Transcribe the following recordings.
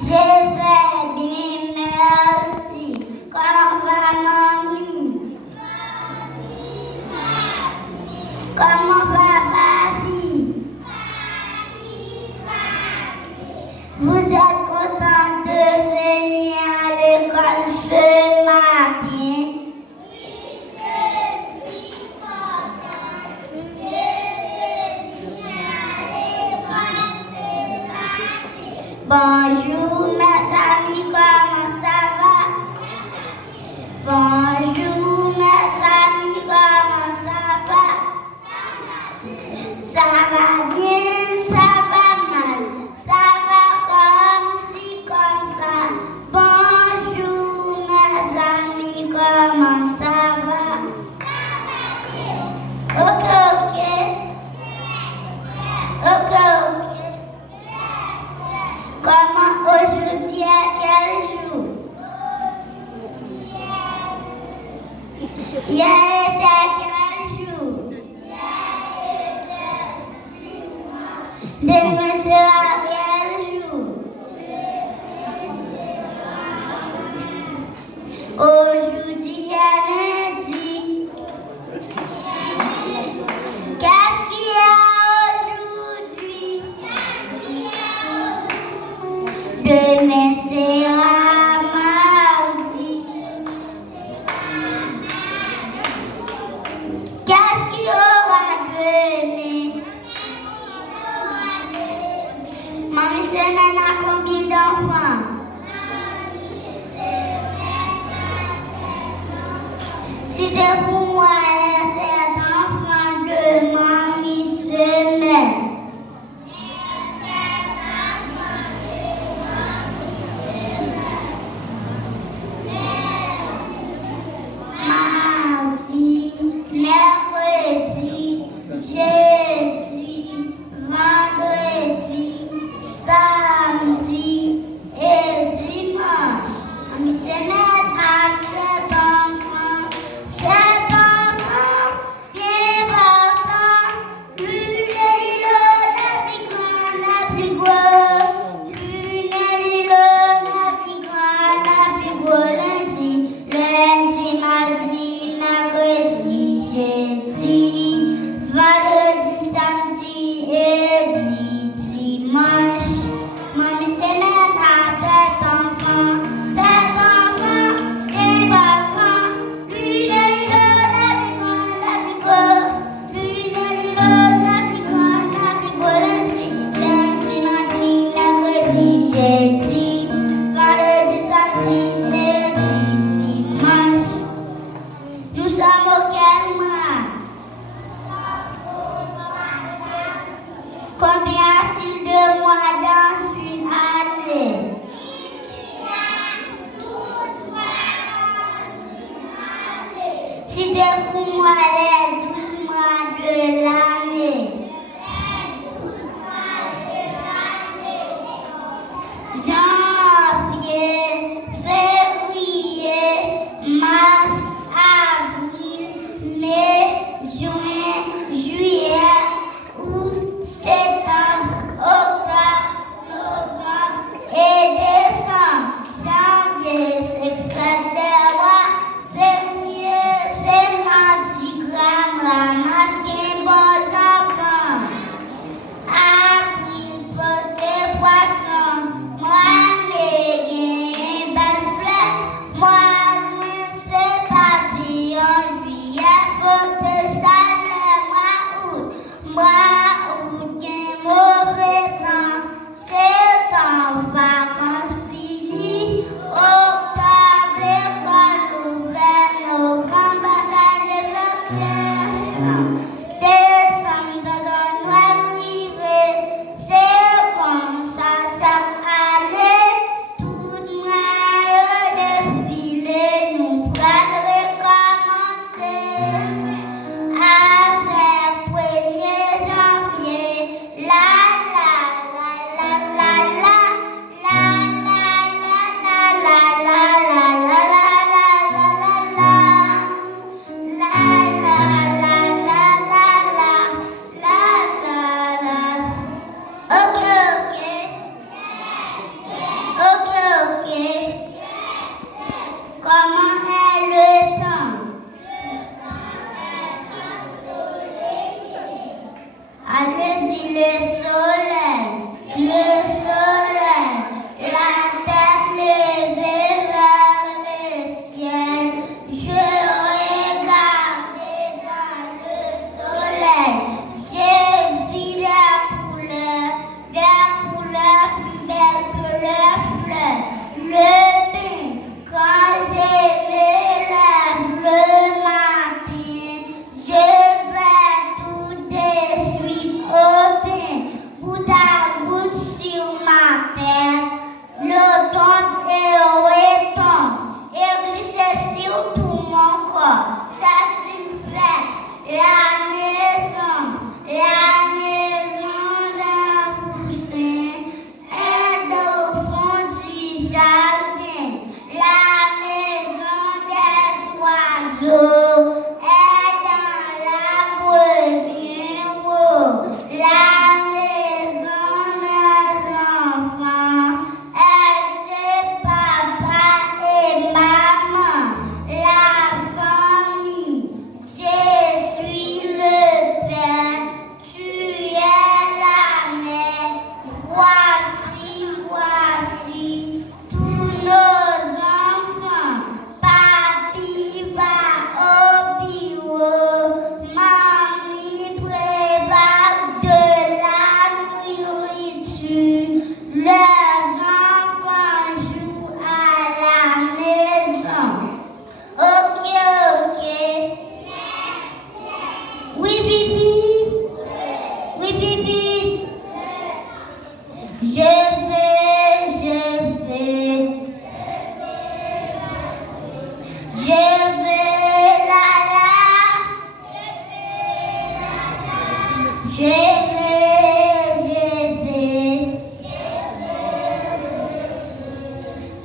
Je vais bien, merci. Comment va mamie? Comment va papi? Vous êtes content de venir à l'école ce matin? Oui, je suis content de venir à l'école ce matin. Bonjour mes amis, comment ça va? Bonjour mes amis, comment ça va? Ça va bien, ça va mal, ça va comme ci, comme ça. Bonjour mes amis, comment ça va? Ok, ok. Ok, ok. Comment aujourd'hui à quel jour? Hier était quel jour? Demain sera quel jour? Aujourd'hui est lundi. Qu'est-ce qu'il y a aujourd'hui? Demain sera mardi. Qu'est-ce qu'il y aura demain? Mamie semaine a combien d'enfants? C'était pour moi les 7 enfants de mamie semaine. Mardi, mercredi, jeudi, vendredi, samedi et dimanche. Mamie semaine a 7 enfants. 7 enfants bien portants. L'une est la plus grande, la plus grosse. L'une est la plus grande, la plus grosse. Lundi, mardi, mercredi, jeudi, vendredi, samedi et dimanche. Mamie semaine a 7 enfants. 7 enfants bien portants. L'une est la plus grande, la plus grosse. L'une est la plus grande, la plus grosse. Lundi, mardi, mercredi, jeudi, vendredi, samedi et dimanche. Nous sommes au quel mois? Combien a-t-il de mois dans une année? C'était pour moi les 12 mois de l'année. Janvier, février, mars, avril, mai, juin, juillet, août, septembre, octobre, novembre et décembre. Janvier, c'est fête des rois. Février, c'est mardi gras, ramasse bons enfants. Avril, porte poisson. Mois,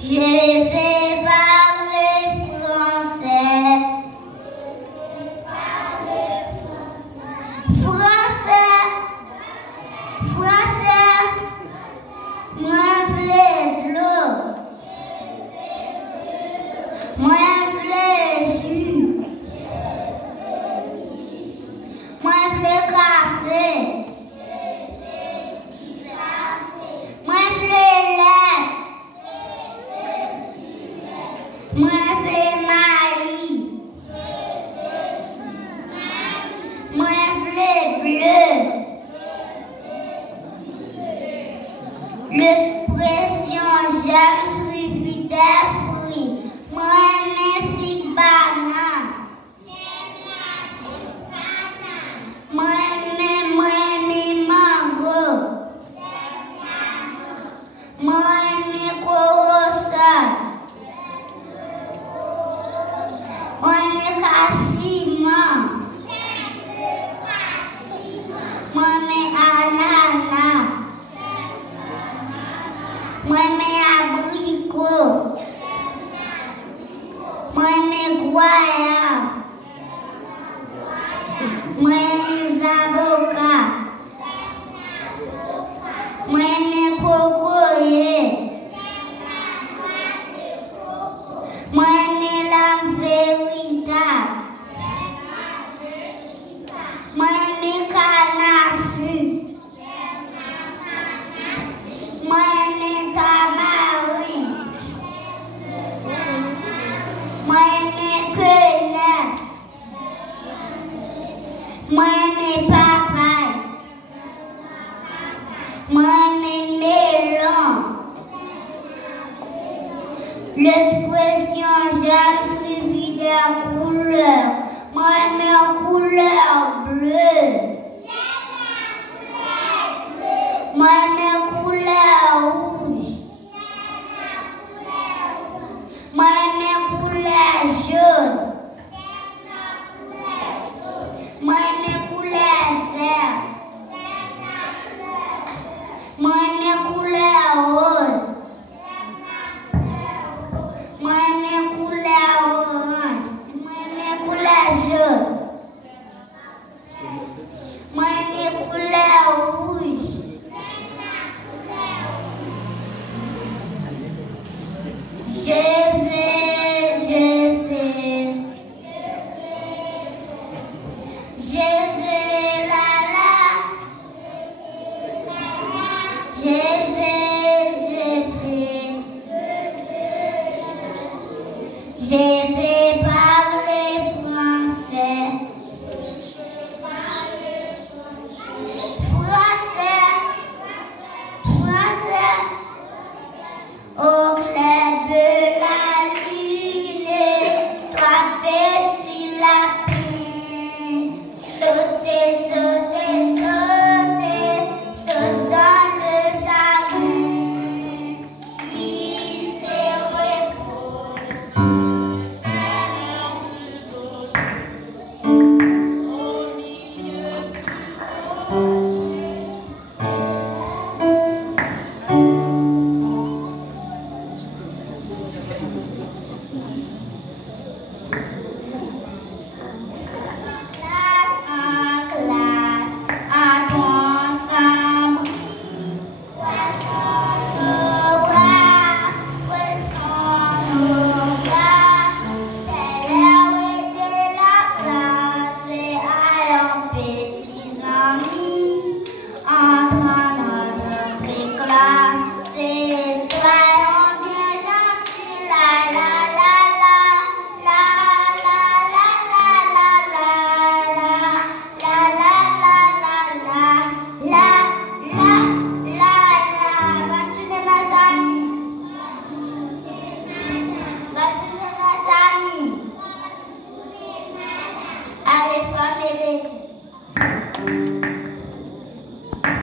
Je vais parler français. Français. Français. Moi, je de l'eau. Moi, je jus. Moi, je café. Moi, je lait. Moi, je maïs. Moi, je bleu. L'expression j'aime suivi des fruits. Moi, je suis banane. Moi, je mango. Moi, je corossol. Moi, je cachimon. Moi, je ananas. Moi, je abricot. Moi, je goyave. Moi, je avocats. Moi, je cocoyer. Moi, je la véritable. Moi, je canne à sucre. Moi, je tamarine. Moi, je quenelle. Moi, je papaye. Moi, je melon. L'expression j'aime suivi des couleurs. Moi, je couleur bleue. Moi, je couleur rouge. Moi, je couleur jaune. Moi, je couleur vert. Moi, je couleur rose. Moi, je couleur orange. Moi, je couleur jaune. Moi, je couleur rouge. Je vais là. Je vais